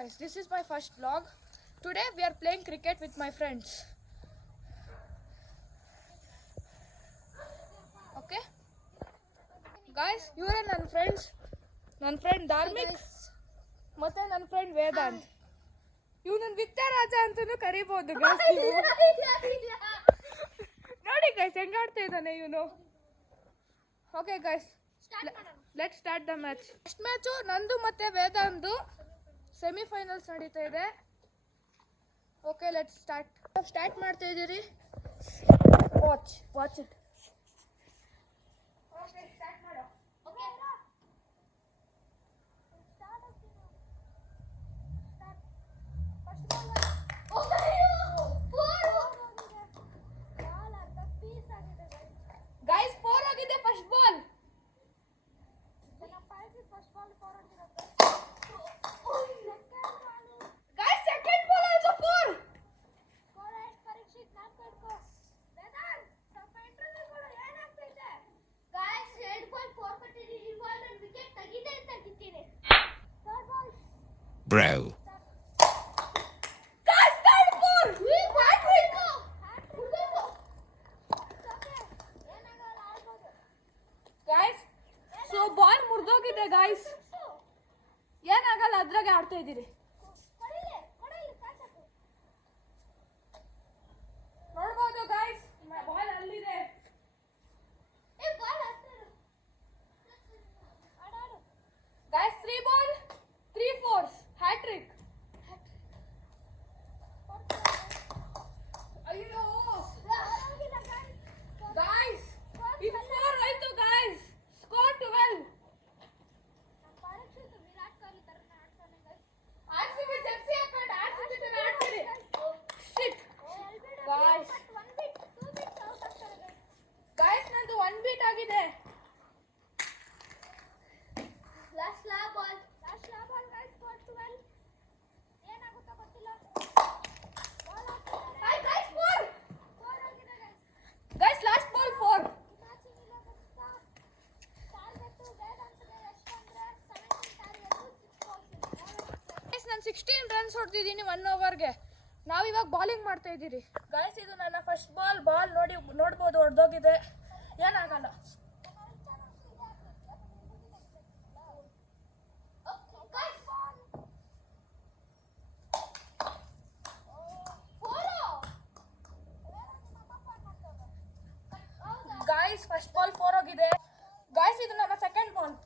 guys, this is my first vlog. Today we are playing cricket with my friends. Okay? Guys, ಇವರೇ ನನ್ನ friends. ನನ್ನ friend ಧಾರ್ಮಿಕ್ ಮತ್ತೆ ನನ್ನ friend Vedant. ಇವನನ್ನು ವಿಕ್ಟರಾಜ ಅಂತಲೂ ಕರಿಬೋದು ಗೈಸ್. ನೋಡಿ ಗೈಸ್ ಹೆಂಗ್ ಆಡ್ತಾ ಇದ್ದಾನೆ ಇವನು. Okay guys, let's start the match. First match ನಂದು ಮತ್ತೆ ವೇದಾಂತು ಸೆಮಿಫೈನಲ್ಸ್ ನಡೀತಾ ಇದೆ. ಓಕೆ ಲೆಟ್ಸ್ ಸ್ಟಾರ್ಟ್ ಮಾಡ್ತಾ ಇದ್ದೀರಿ. Watch it. ಓಕೆ ಸ್ಟಾರ್ಟ್ ಮಾಡು. ಓಕೆ ಗೈಸ್ 4 ಆಗಿದೆ first ball. Guys, second ball also 4. Guys, head ball 4 ಕಟ್ಟಿದೀನಿ, ಬಾಲ್ ಅಂಡ್ ವಿಕೆಟ್ ತೆಗಿದೆ ಅಂತ ತೆಗಿತೀನಿ. Bro. Guys, third ball. Guys, so ball ಮುರಿದೋಗಿದೆ guys. ಏನಾಗಲ್ಲ, ಅದ್ರಾಗೆ ಆಡ್ತಾ ಇದ್ದೀರಿ. ನೋಡ್ಬೋದು ಗೈಸ್, ಬಾಲ್ ಅಲ್ಲಿದೆ. Guys 3 ball 3 fours, hattrick. ಅಯ್ಯೋ ಗೈಸ್, ಇದು 4 ಆಯ್ತು ಗೈಸ್. ಸ್ಕೋರ್ 12. ಆರ್ಸಿಬಿ ಜರ್ಸಿ ಹಾಕೊಂಡು ಆರ್ಸಿಬಿ ತರ ಆಡ್ತೀರಿ. Shit guys. ಗೈಸ್ ನಂದು 1 ಬೀಟ್ ಆಗಿದೆ. Last ball guys, score 12. ಏನಾಗುತ್ತಾ ಗೊತ್ತಿಲ್ಲ. ಗೈಸ್ 4 ಆಗಿದೆ ಗೈಸ್. Guys last ball 4. ನಾನು 16 ರನ್ಸ್ ಹೊಡೆದಿದ್ದೀನಿ 1 ಓವರ್ಗೆ. ನಾವಿವಾಗ ಬಾಲಿಂಗ್ ಮಾಡ್ತಾ ಇದ್ದೀರಿ ಗೈಸ್. ಇದು ನನ್ನ ಫಸ್ಟ್ ಬಾಲ್ ನೋಡ್ಬೋದು ಹೊಡೆದೋಗಿದೆ. ಏನಾಗಲ್ಲ. ಗೈಸ್ ಫಸ್ಟ್ ಬಾಲ್ 4 ಹೋಗಿದೆ. ಗೈಸ್ ಇದು ನನ್ನ ಸೆಕೆಂಡ್ ಬಾಲ್.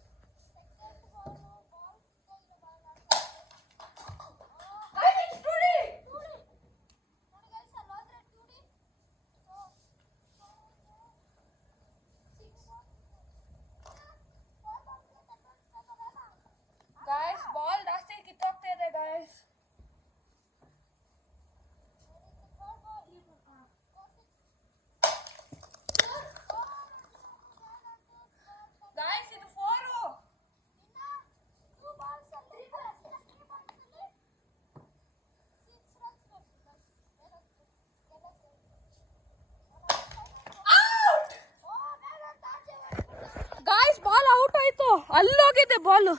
ಗೈಸ್ ಬಾಲ್ ಜಾಸ್ತಿ ಕಿತ್ತೋಗ್ತಾ ಇದೆ ಗೈಸ್. ಗೈಸ್ ಇದು 4. ಗೈಸ್ ಬಾಲ್ ಔಟ್ ಆಯ್ತು. ಅಲ್ಲೋಗಿದೆ ಬಾಲು.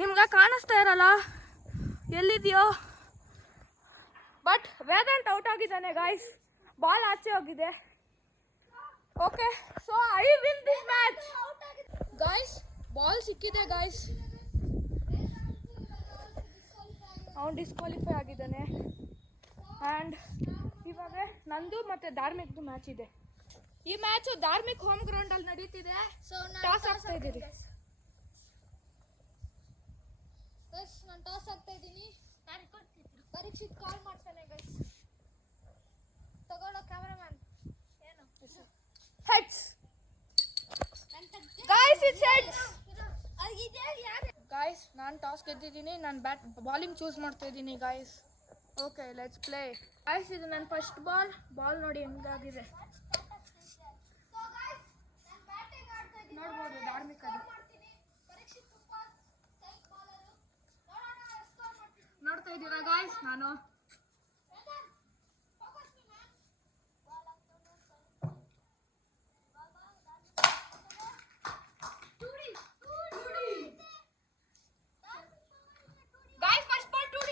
ನಿಮ್ಗೆ ಕಾಣಿಸ್ತಾ ಇರಲ್ಲ ಎಲ್ಲಿದೆಯೋ. ಬಟ್ ವೇದಾಂತ್ ಔಟ್ ಆಗಿದ್ದಾನೆ ಗೈಸ್. ಬಾಲ್ ಆಚೆ ಹೋಗಿದೆ. Okay, so I win this match guys. Ball ಸಿಕ್ಕಿದೆ ಗೈಸ್. ಅವನು ಡಿಸ್ಕ್ವಾಲಿಫೈ ಆಗಿದ್ದಾನೆ. ಆ್ಯಂಡ್ ಇವಾಗ ನಂದು ಮತ್ತು ಧಾರ್ಮಿಕ್ದು ಮ್ಯಾಚ್ ಇದೆ. ಈ ಮ್ಯಾಚು ಧಾರ್ಮಿಕ್ ಹೋಮ್ ಗ್ರೌಂಡಲ್ಲಿ ನಡೀತಿದೆ. ಟಾಸ್ ಆಗ್ತಾ ಇದ್ದೀರಿ. ನಾನು ಟಾಸ್ ಆಗ್ತಾ ಇದ್ದೀನಿ. ಪರೀಕ್ಷಿತ್ ಕಾಲ್ ಮಾಡ್ತಾನೆ ಗೈಸ್. ತಗೊಳ್ಳೋ ಕ್ಯಾಮರಾಮನ್. ಏನು heads guys, it's heads. Guys ನಾನು ಟಾಸ್ ಗೆದ್ದಿದ್ದೀನಿ. ನಾನು ಬಾಲಿಂಗ್ ಚೂಸ್ ಮಾಡ್ತಾ ಇದ್ದೀನಿ guys. Okay let's play. Guys ಇದು ನನ್ನ ಫಸ್ಟ್ ಬಾಲ್ ನೋಡಿ ಹೆಂಗಾಗಿದೆ. ನೋಡ್ಬೋದು ಧಾರ್ಮಿಕ ನೋಡ್ತಾ ಇದ್ದೀರಾ ಗಾಯ್ಸ್. ನಾನು ಗಾಯ್ಸ್ ಫಸ್ಟ್ ಬಾಲ್ 2D.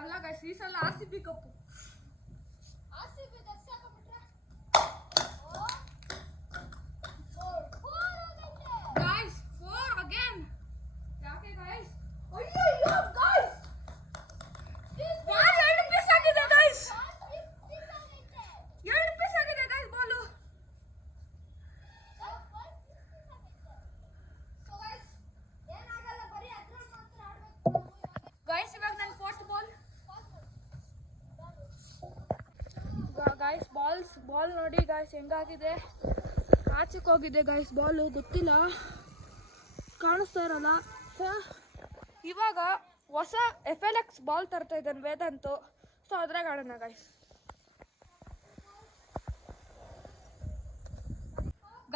ಅಲ್ಲ ಗೈಸ್ ಈ ಸಲ RCB ಕಪ್ಪು. Guys 4 again. ಯಾಕೆ ಗೈಸ್? ಅಯ್ಯೋ ಗೈಸ್ ಬಾಲ್ 2 ಪೀಸ್ ಆಗಿದೆ ಗೈಸ್. 2 ಪೀಸ್ ಆಗಿದೆ ಗೈಸ್ ಬಾಲು. ಗೈಸ್ ಇವಾಗ ನನ್ನ ಫೋರ್ತ್ ಬಾಲ್. ಗೈಸ್ ಬಾಲ್ ನೋಡಿ ಗೈಸ್ ಹೆಂಗಾಗಿದೆ. ಆಚೆಗೆ ಹೋಗಿದೆ ಗೈಸ್ ಬಾಲು. ಗೊತ್ತಿಲ್ಲ, ಕಾಣಿಸ್ತಾ ಇರಲ್ಲ. ಇವಾಗ ಹೊಸ FLX ಬಾಲ್ ತರ್ತಾ ಇದ್ದಾನೆ ವೇದಾಂತು. ಸೊ ಅದ್ರಾಗ ಆಡೋಣ ಗೈಸ್.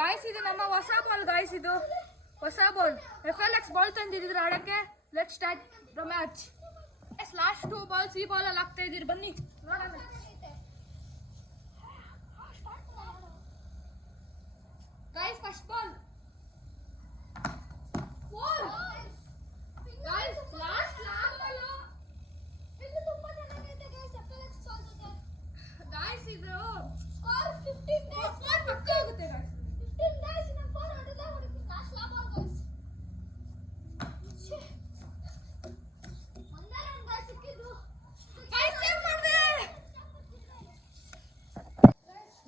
ಗೈಸ್ ಇದು ನಮ್ಮ ಹೊಸ ಬಾಲ್ ಗೈಸ್. ಇದು ಹೊಸ ಬಾಲ್ FLX ಬಾಲ್ ತಂದಿದ್ರೆ ಆಡಕ್ಕೆ. Let start the match. Last 2 balls ಈ ಬಾಲಲ್ಲಿ ಆಗ್ತಾ ಇದೀರಿ. ಬನ್ನಿ ನೋಡೋಣ. Guys first ball. Guys last ball. Guys ಇದು ಸ್ಕೋರ್ 15 ಡೇಸ್ ಪಕ್ಕ ಆಗುತ್ತೆ ಗೈಸ್. 15 ಡೇಸ್ ಇನ್ ಫಾರ್ ಹೊಡೆದ ಹೊಡೆದ ಲಾಸ್ಟ್ ಬಾಲ್ ಗೈಸ್.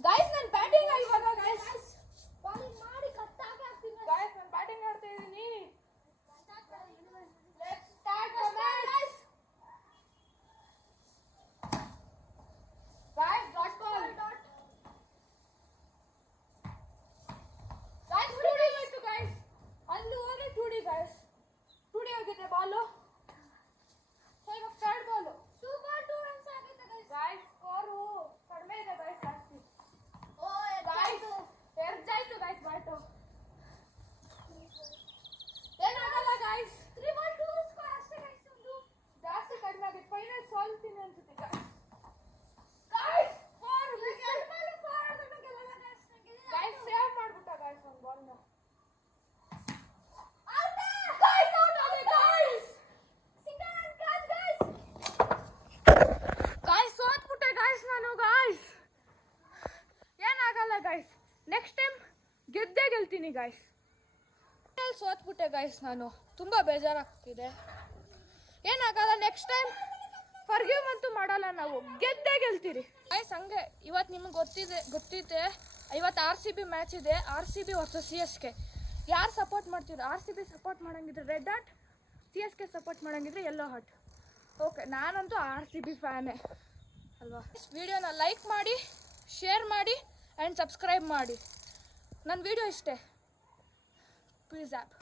ಗೈಸ್ ನಾನು ಬ್ಯಾಟಿಂಗ್ ಇವಾಗ ಗೈಸ್ ಬಾಲಿಂಗ್ ಮಾಡಿ ಕಟ್ಟಾಗಿ ಆಗ್ತೀನಿ ಗೈಸ್. ನಾನು ಬ್ಯಾಟಿಂಗ್ ಆಡ್ತಾ ಇದ್ದೀನಿ. Let's start the match guys. Dot ball guys. ಟೂಡಿ ಆಯ್ತು ಗೈಸ್. ಅಲ್ಲಿ ಹೋಗಿ ಟೂಡಿ ಗೈಸ್. ಟೂಡಿ ಆಗಿದೆ ಬಾಲು. ಸೊ ಇವಾಗ ಥರ್ಡ್ ಬಾಲು. 2 ಬಾಲ್ 2 ರನ್ಸ್ ಆಗಿದೆ ಗೈಸ್. ಗೈಸ್ ಸ್ಕೋರು ಕಡಿಮೆ ಇದೆ ಗೈಸ್. ಜಾಸ್ತಿ ಗೈಸ್ ಎರ್ಜಾಯ್ತು ಗೈಸ್ ಬ್ಯಾಟು. ಏನಾಗಲ್ಲ ಗೈಸ್. 3 ಬಾಲ್ 2 ಸ್ಕೋರ್ ಅಷ್ಟೇ ಗೈಸ್. ಒಂದು ಜಾಸ್ತಿ ಕಡಿಮೆ ಆಗಿದೆ. ಫೈನಲ್ ಸೋಲ್ತೀನಿ ಅನ್ಸುತ್ತೆ ಗೈಸ್. ಗೈಸ್ 4 ಬಾಲ್ 4 ಆದ್ರೆ ಗೆಲ್ಲಲ್ಲ ಗೈಸ್. ಗೈಸ್ ಸೇವ್ ಮಾಡ್ಬಿಟ್ಟ ಗೈಸ್ ಒಂದು ಬಾಲ್ನ. Out guys. ಔಟ್ ಆಗಿದೆ guys. Single catch guys. Guys ಸೋತ್ಬಿಟ್ಟೆ ಗೈಸ್ ನಾನು ಗೈಸ್. ಏನಾಗಲ್ಲ ಗೈಸ್. ನೆಕ್ಸ್ಟ್ ಟೈಮ್ ಗೆದ್ದೇ ಗೆಲ್ತೀನಿ ಗೈಸ್. ಸೋತ್ಬಿಟ್ಟೆ ಗೈಸ್ ನಾನು. ತುಂಬ ಬೇಜಾರಾಗ್ತಿದೆ. ಏನಾಗಲ್ಲ, ನೆಕ್ಸ್ಟ್ ಟೈಮ್ ಫರ್ಗಿವ್ ಅಂತೂ ಮಾಡಲ್ಲ ನಾವು. ಗೆದ್ದೇ ಗೆಲ್ತೀರಿ ಗೈಸ್. ಹಂಗೆ ಇವತ್ತು ನಿಮ್ಗೆ ಗೊತ್ತಿದೆ ಇವತ್ತು RCB ಮ್ಯಾಚ್ ಇದೆ. RCB versus CSK. ಯಾರು ಸಪೋರ್ಟ್ ಮಾಡ್ತೀರ? RCB ಸಪೋರ್ಟ್ ಮಾಡಂಗಿದ್ರೆ ರೆಡ್ ಹಾರ್ಟ್, CSK ಸಪೋರ್ಟ್ ಮಾಡಂಗಿದ್ರೆ ಯೆಲ್ಲೋ ಹಾರ್ಟ್. ಓಕೆ ನಾನಂತೂ RCB ಫ್ಯಾನೇ ಅಲ್ವಾ. ವಿಡಿಯೋನ ಲೈಕ್ ಮಾಡಿ, ಶೇರ್ ಮಾಡಿ ಆ್ಯಂಡ್ ಸಬ್ಸ್ಕ್ರೈಬ್ ಮಾಡಿ. ನನ್ನ ವಿಡಿಯೋ ಇಷ್ಟೇ. Please app